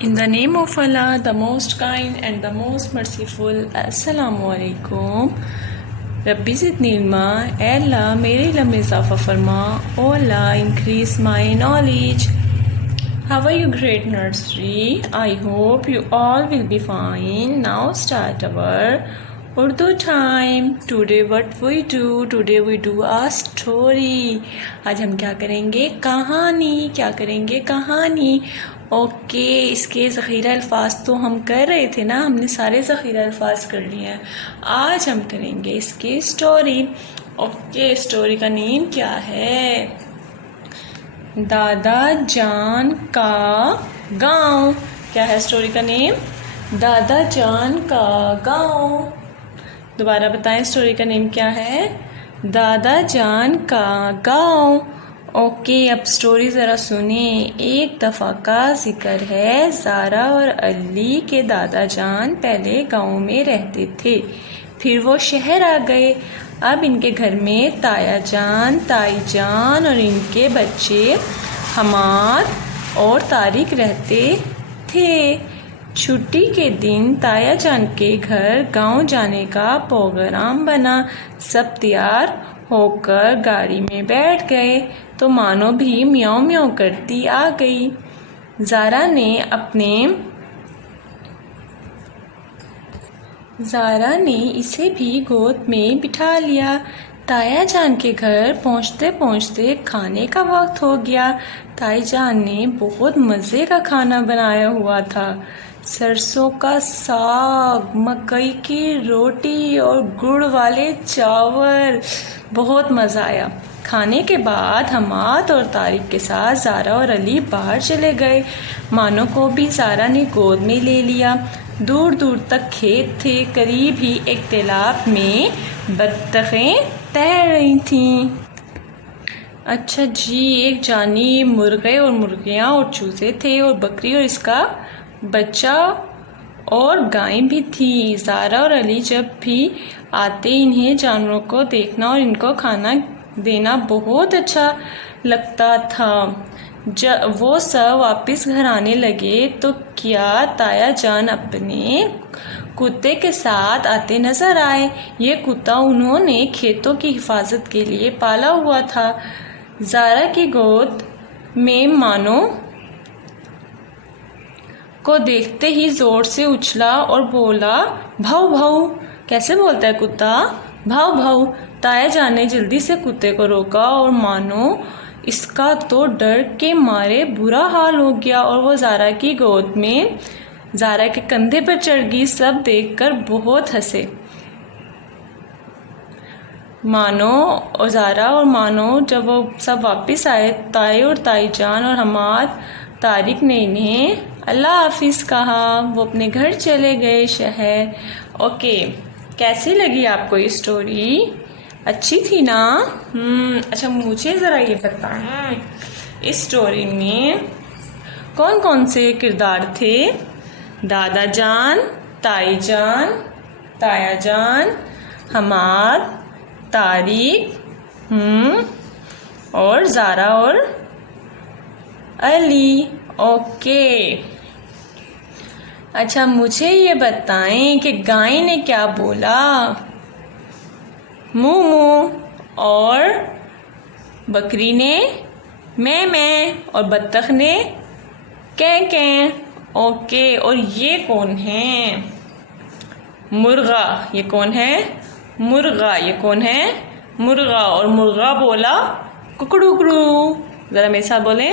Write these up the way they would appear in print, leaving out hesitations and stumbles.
In the name of Allah, the most kind and the most merciful. Assalamu alaikum. Rabbi zidni ilma. Allah मेरे इल्म में इजाफा फरमा. O Allah, increase my knowledge. How are you, great nursery? I hope you all will be fine. Now start our Urdu time. Today what we do? Today we do a story. आज हम क्या करेंगे? कहानी. Okay, इसके ज़ख़ीरा अल्फाज तो हम कर रहे थे ना, हमने सारे ज़ख़ीरा अल्फाज कर लिए हैं। आज हम करेंगे इसकी स्टोरी। ओके, स्टोरी का नेम क्या है? दादा जान का गांव। क्या है स्टोरी का नेम? दादा जान का गांव। दोबारा बताएं, स्टोरी का नेम क्या है? दादा जान का गांव। ओके, अब स्टोरी ज़रा सुने। एक दफ़ा का जिक्र है, ज़ारा और अली के दादा जान पहले गांव में रहते थे, फिर वो शहर आ गए। अब इनके घर में ताया जान, ताई जान और इनके बच्चे हमाद और तारिक रहते थे। छुट्टी के दिन ताया जान के घर गांव जाने का प्रोग्राम बना। सब तैयार होकर गाड़ी में बैठ गए तो मानो भी म्याऊं म्याऊं करती आ गई। ज़ारा ने इसे भी गोद में बिठा लिया। ताया जान के घर पहुंचते पहुंचते खाने का वक्त हो गया। ताई जान ने बहुत मज़े का खाना बनाया हुआ था। सरसों का साग, मकई की रोटी और गुड़ वाले चावल। बहुत मज़ा आया। खाने के बाद हमाद और तारिक के साथ ज़ारा और अली बाहर चले गए। मानो को भी ज़ारा ने गोद में ले लिया। दूर दूर तक खेत थे। करीब ही एक तालाब में बत्तखें तैर रही थीं। अच्छा जी, एक जानी मुर्गे और मुर्गियाँ और चूजे थे और बकरी और इसका बच्चा और गाय भी थी। ज़ारा और अली जब भी आते इन्हें जानवरों को देखना और इनको खाना देना बहुत अच्छा लगता था। जब वो सब वापस घर आने लगे तो क्या ताया जान अपने कुत्ते के साथ आते नजर आए। ये कुत्ता उन्होंने खेतों की हिफाजत के लिए पाला हुआ था। ज़ारा की गोद में मानो को देखते ही जोर से उछला और बोला, भाऊ भाऊ। कैसे बोलता है कुत्ता? भाऊ भाऊ। ताया जान ने जल्दी से कुत्ते को रोका और मानो इसका तो डर के मारे बुरा हाल हो गया और वो ज़ारा की गोद में ज़ारा के कंधे पर चढ़ गई। सब देखकर बहुत हंसे। मानो और ज़ारा और मानो जब वो सब वापस आए, ताई और ताई जान और हमाद तारिक ने इन्हें अल्लाह हाफिज़ कहा। वो अपने घर चले गए शहर। ओके, कैसी लगी आपको ये स्टोरी? अच्छी थी ना? अच्छा, मुझे ज़रा ये बताएं, इस स्टोरी में कौन कौन से किरदार थे? दादा जान, ताई जान, ताया जान, हमाद, तारिक, और ज़ारा और अली। ओके, अच्छा, मुझे ये बताएं कि गाय ने क्या बोला? मुँ मुँ। और बकरी ने मैं और बत्तख ने कै। ओके, और ये कौन है? मुर्गा। ये कौन है? मुर्गा। ये कौन है? मुर्गा। और मुर्गा बोला कुकड़ू। ज़रा मेरे साथ बोले,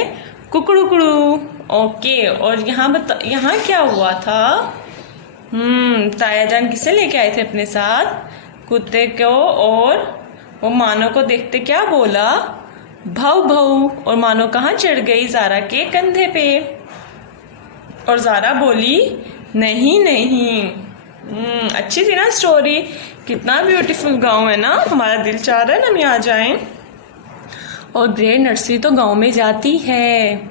कुकड़ू। ओके, और यहाँ क्या हुआ था? ताया जान किसे लेके आए थे अपने साथ? कुत्ते को। और वो मानो को देखते क्या बोला? भाऊ भाऊ। और मानो कहाँ चढ़ गई? ज़ारा के कंधे पे। और ज़ारा बोली नहीं। अच्छी थी ना स्टोरी? कितना ब्यूटीफुल गांव है ना? हमारा दिल चाह रहा है ना हम यहाँ जाएं। और ग्रेट नर्सरी तो गांव में जाती है।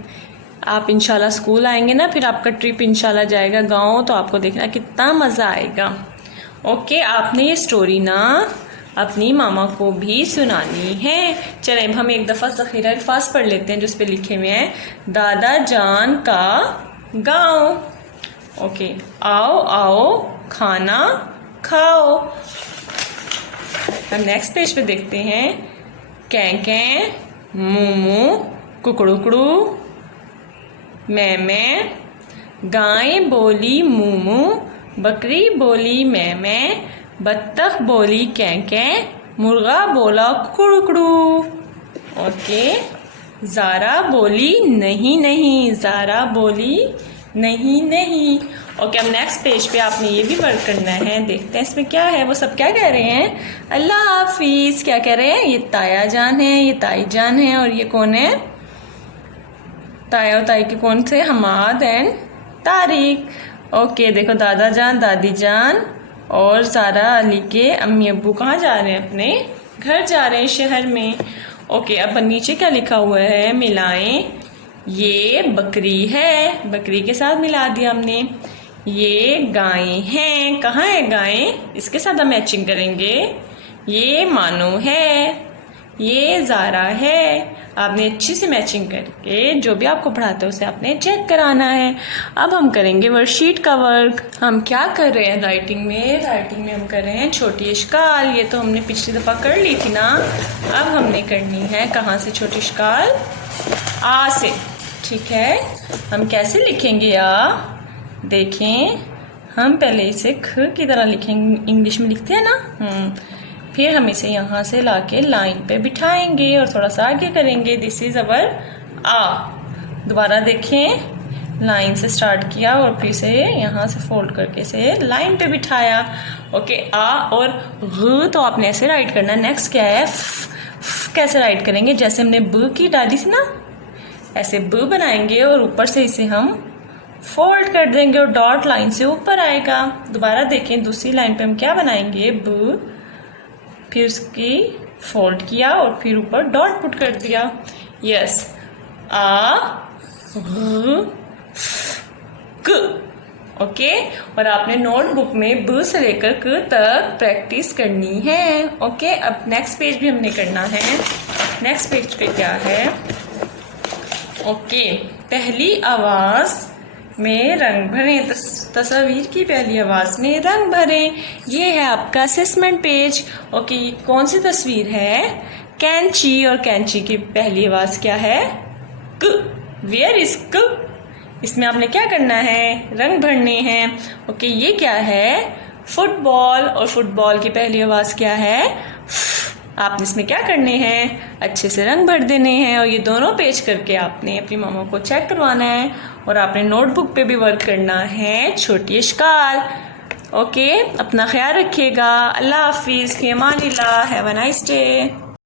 आप इंशाल्लाह स्कूल आएंगे ना, फिर आपका ट्रिप इंशाल्लाह जाएगा गांव, तो आपको देखना कितना मज़ा आएगा। ओके, आपने ये स्टोरी ना अपनी मामा को भी सुनानी है। चलें, अब हम एक दफ़ा ज़ख़ीरा अल्फाज पढ़ लेते हैं जो उस पर लिखे हुए हैं। दादा जान का गांव। ओके, आओ आओ खाना खाओ। अब नेक्स्ट पेज पे देखते हैं, कैं कैं, मुँ मुँ, कुकड़ू कुकड़ू, मैं, गाय बोली मुँ मुँ, बकरी बोली मैं, बत्तख बोली कैं कैं, मुर्गा बोला कुकड़ू कुकड़ू। ओके, ज़ारा बोली नहीं नहीं, ज़ारा बोली नहीं नहीं। ओके, अब नेक्स्ट पेज पे आपने ये भी वर्क करना है। देखते हैं इसमें क्या है। वो सब क्या कह रहे हैं? अल्लाह हाफिज। क्या कह रहे हैं? ये ताया जान है, ये ताई जान है, और ये कौन है? ताया और ताई के कौन थे? हमाद एंड तारिक। ओके, देखो दादा जान, दादी जान और ज़ारा अली के अम्मी अब्बू कहाँ जा रहे हैं? अपने घर जा रहे हैं, शहर में। ओके, अब नीचे क्या लिखा हुआ है? मिलाएं। ये बकरी है, बकरी के साथ मिला दिया हमने। ये गायें हैं, कहाँ है गायें? इसके साथ हम मैचिंग करेंगे। ये मानो है, ये ज़ारा है। आपने अच्छी से मैचिंग करके जो भी आपको पढ़ाते हैं उसे आपने चेक कराना है। अब हम करेंगे वर्कशीट का वर्क। हम क्या कर रहे हैं राइटिंग में? राइटिंग में हम कर रहे हैं छोटी इश्काल। ये तो हमने पिछली दफ़ा कर ली थी ना। अब हमने करनी है कहाँ से छोटी इश्काल? आ से। ठीक है, हम कैसे लिखेंगे आ? देखें, हम पहले इसे ख की तरह लिखेंगे, इंग्लिश में लिखते हैं ना। फिर हम इसे यहाँ से लाके लाइन पे बिठाएंगे और थोड़ा सा आगे करेंगे। दिस इज अवर आ। दोबारा देखें, लाइन से स्टार्ट किया और फिर से यहाँ से फोल्ड करके इसे लाइन पे बिठाया। ओके, आ और ग तो आपने ऐसे राइट करना है। नेक्स्ट क्या है? फ कैसे राइट करेंगे? जैसे हमने ब की डाली थी ना, ऐसे ब बनाएंगे और ऊपर से इसे हम फोल्ड कर देंगे और डॉट लाइन से ऊपर आएगा। दोबारा देखें, दूसरी लाइन पे हम क्या बनाएंगे? ब, फिर उसकी फोल्ड किया और फिर ऊपर डॉट पुट कर दिया। यस, आ ग क। ओके, और आपने नोटबुक में ब से लेकर क तक प्रैक्टिस करनी है। ओके, अब नेक्स्ट पेज भी हमने करना है। नेक्स्ट पेज पे क्या है? ओके, पहली आवाज में रंग भरें। तस्वीर की पहली आवाज में रंग भरें। ये है आपका असेसमेंट पेज। ओके, कौन सी तस्वीर है? कैंची, और कैंची की पहली आवाज क्या है? क। वेयर इज क? इसमें आपने क्या करना है? रंग भरने हैं। ओके, ये क्या है? फुटबॉल, और फुटबॉल की पहली आवाज क्या है? आपने इसमें क्या करने हैं? अच्छे से रंग भर देने हैं। और ये दोनों पेज करके आपने अपनी मामा को चेक करवाना है और आपने नोटबुक पे भी वर्क करना है छोटी इश्काल। ओके, अपना ख्याल रखिएगा। अल्लाह हाफिज़, फ़ी अमानिल्लाह, हैव अ नाइस डे।